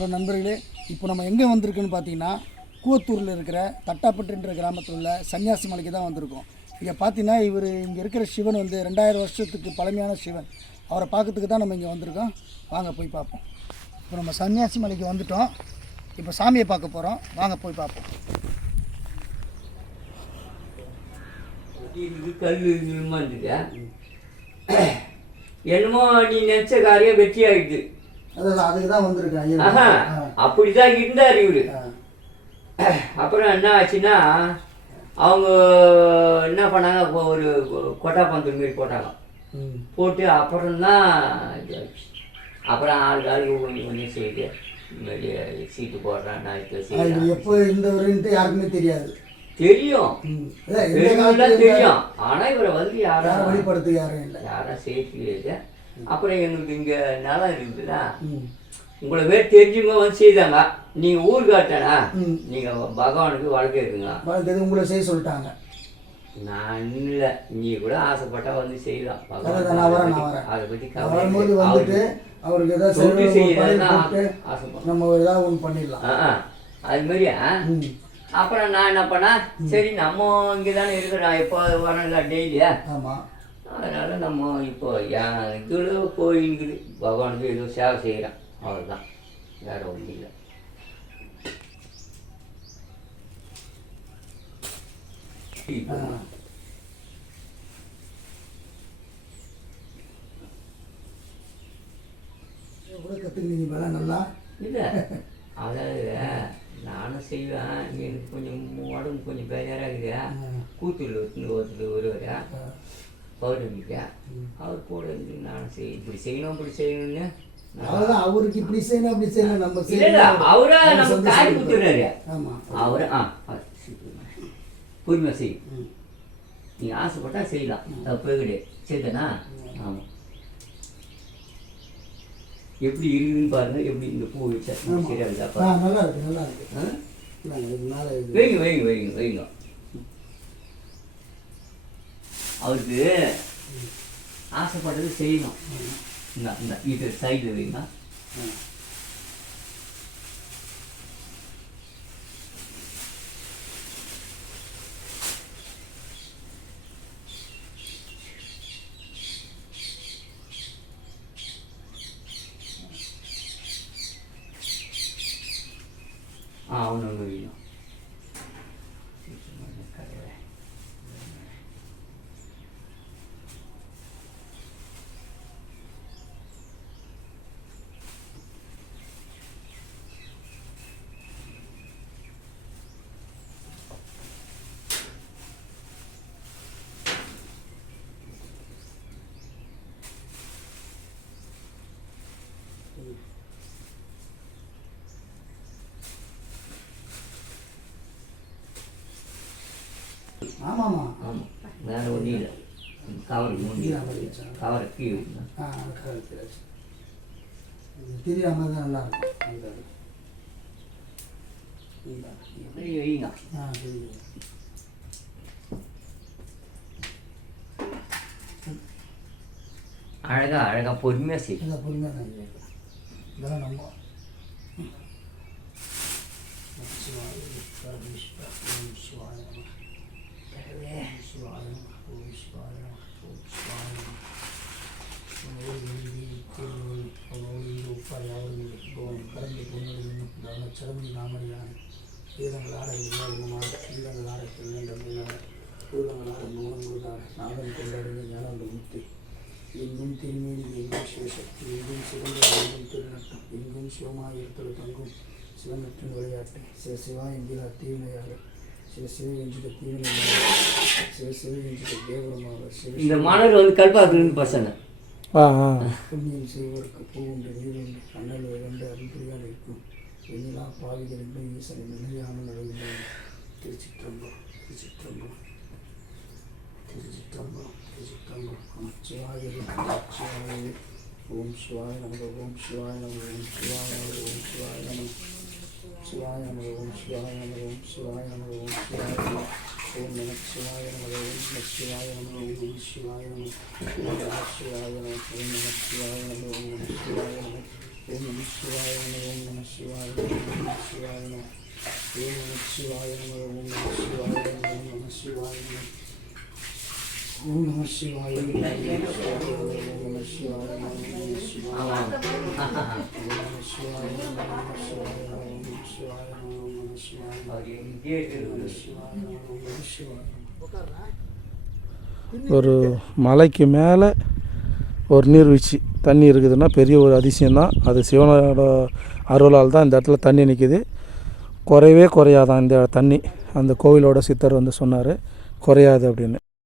Hello நண்பர்களே, இப்போ நம்ம எங்கே வந்திருக்குன்னு பார்த்தீங்கன்னா கூவத்தூரில் இருக்கிற தட்டாப்பட்டுன்ற கிராமத்தில் உள்ள சன்னியாசி மலைக்கு தான் வந்திருக்கோம். இங்கே பார்த்தீங்கன்னா இங்கே இருக்கிற சிவன் 2000 வருஷத்துக்கு பழமையான சிவன். அவரை பார்க்கறதுக்கு தான் நம்ம இங்கே வந்திருக்கோம். வாங்க போய் பார்ப்போம். இப்போ நம்ம சன்னியாசி மலைக்கு வந்துட்டோம். இப்போ சாமியை பார்க்க போகிறோம். வாங்க போய் பார்ப்போம். என்னமோ நீ நினைச்ச காரியம் வெற்றி ஆகிடுது. அதான் அதுக்கு தான் வந்திருக்கேன். அப்படிதான் இருந்தார் இவரு. அப்புறம் என்ன ஆச்சுன்னா அவங்க என்ன பண்ணாங்க, ஒரு கொட்டா பந்தல் மாரி போட்டாங்க. போட்டு அப்புறம்தான் அப்புறம் ஆளுக்கு கொஞ்சம் செய்து சீட்டு போடுறான். எப்போ இந்த யாருக்குமே தெரியாது. தெரியும் தெரியும், ஆனா இவரை யாரா வழிபடுத்து யாரும் இல்லை, யாரா சேர்த்து. அப்புறம் எங்களுக்கு இங்க நிலம் இருக்குதுன்னா உங்களை பேர் தெரிஞ்சவங்க செய்தாங்க. நீங்க ஊருக்காட்டானா, நீங்க பகவானுக்கு வழக்கு இருக்குங்க, உங்களை செய்ய சொல்லிட்டாங்க. நான் இல்லை, நீ கூட ஆசைப்பட்டா செய்யலாம். அதை பத்தி அவருக்கு ஏதாவது பண்ணிடலாம். அது மாதிரியா. அப்புறம் நான் என்ன பண்ணா, சரி நம்ம இங்கதானே இருக்கிறோம், எப்போ வரல டெய்லியா. அதனால நம்ம இப்போ இதுல கோயிலுக்குது பகவானுக்கு ஏதோ சேவை செய்யறான், அவ்வளவுதான், வேற ஒன்றும் இல்லை. கத்துக்கிட்டீங்க நல்லா. இல்லை, அதாவது நானும் செய்வேன். எனக்கு கொஞ்சம் உடம்பு கொஞ்சம் பேஜாராகுது. கூத்தூரில் ஒருத்தர் வருவார் பௌர்ணமிக்க, அவர் கூட இருந்து நானும் இப்படி செய்யணும் இப்படி செய்யணும்னு. அவருக்கு இப்படி செய்யணும் அப்படி செய்யணும் நம்ம அவரா நம்ம காய் கொடுத்துறாரு. அவரு பொறுமை செய்யும், நீங்க ஆசைப்பட்டா செய்யலாம், தப்பு கிடையாது. சரிதானா? ஆமா. எப்படி இருக்குதுன்னு பாருங்க. எப்படி இந்த பூ வச்சா சரியா இருக்கா? நல்லா இருக்கு, நல்லா இருக்கு. வைங்க வைங்க வைங்க வைங்க. அவருக்கு ஆசைப்பட்டது செய்யணும். இந்த இது சைடில் வைங்க. ஒன்று வைக்கணும். ஆமாம்மா, ஆமாம், வேற ஒன்றும் இல்லை. கவருக்கு முடியும், கவரை கீழே தெரியாம தான் நல்லா இருக்கும். வைங்க. அழகா அழகா பொறுமையாக செய்யும். பொறுமையாக தான் இதெல்லாம் நம்ம கடந்து நாமடியான கீதங்களார கீதங்களார நாதம் கொண்டாடுங்க ஞானந்த முத்து. எங்கும் திருமேனி, எங்கும் சிவசக்தி, எங்கும் சிவந்த, எங்கும் திருநட்டம், எங்கும் சிவமாக இருத்தல் தங்கும் சிவனற்றின் விளையாட்டு. சிவசிவா என்கிற தீவினையாக, சிவசிவ என்கிற தீவினையாக, சிவசிவ என்கிற தேவரமாக. இந்த மாணவர் கல்பாக்குன்னு பசங்க புண்ணியம் செய்வதற்கு பூவுண்டு நீருண்டு அண்ணல் இரண்டு அருள்புரியாக இருக்கும். எண்ணிலா பாவிகள் என்று ஈசனை நிலையான நடந்தது. திருச்சிற்றம்பலம் திருச்சிற்றம்பலம் திருச்சிற்றம்பலம் திருச்சிற்றம்பலம். சிவாய சிவாய. ஓம் சிவாய நமக, ஓம் சிவாய நமக, ஓம் சிவாய நமக, ஓம் சிவாய நமக, சிவாய நமக, ஓம் சிவாய நமக, ஓம் சிவாய நமக, ஓம் சிவாய நமக, ஓம் நம சிவாய நமக, ஓம் நம சிவாய நமக, ஓம் நம சிவாய நமக, ஓம் நம சிவாய நமக, ஓம் நம சிவாய நமக, ஓம் நம சிவாய நமக, ஓம் நம சிவாய நமக, ஓம் நம சிவாய நமக, ஒரு மலைக்கு மேலே ஒரு நீர்வீழ்ச்சி தண்ணி இருக்குதுன்னா பெரிய ஒரு அதிசயம்தான். அது சிவனோட அருளால் தான் இந்த இடத்துல தண்ணி நிற்கிது. குறையவே குறையாதான் இந்த தண்ணி. அந்த கோவிலோட சித்தர் வந்து சொன்னார் குறையாது அப்படின்னு.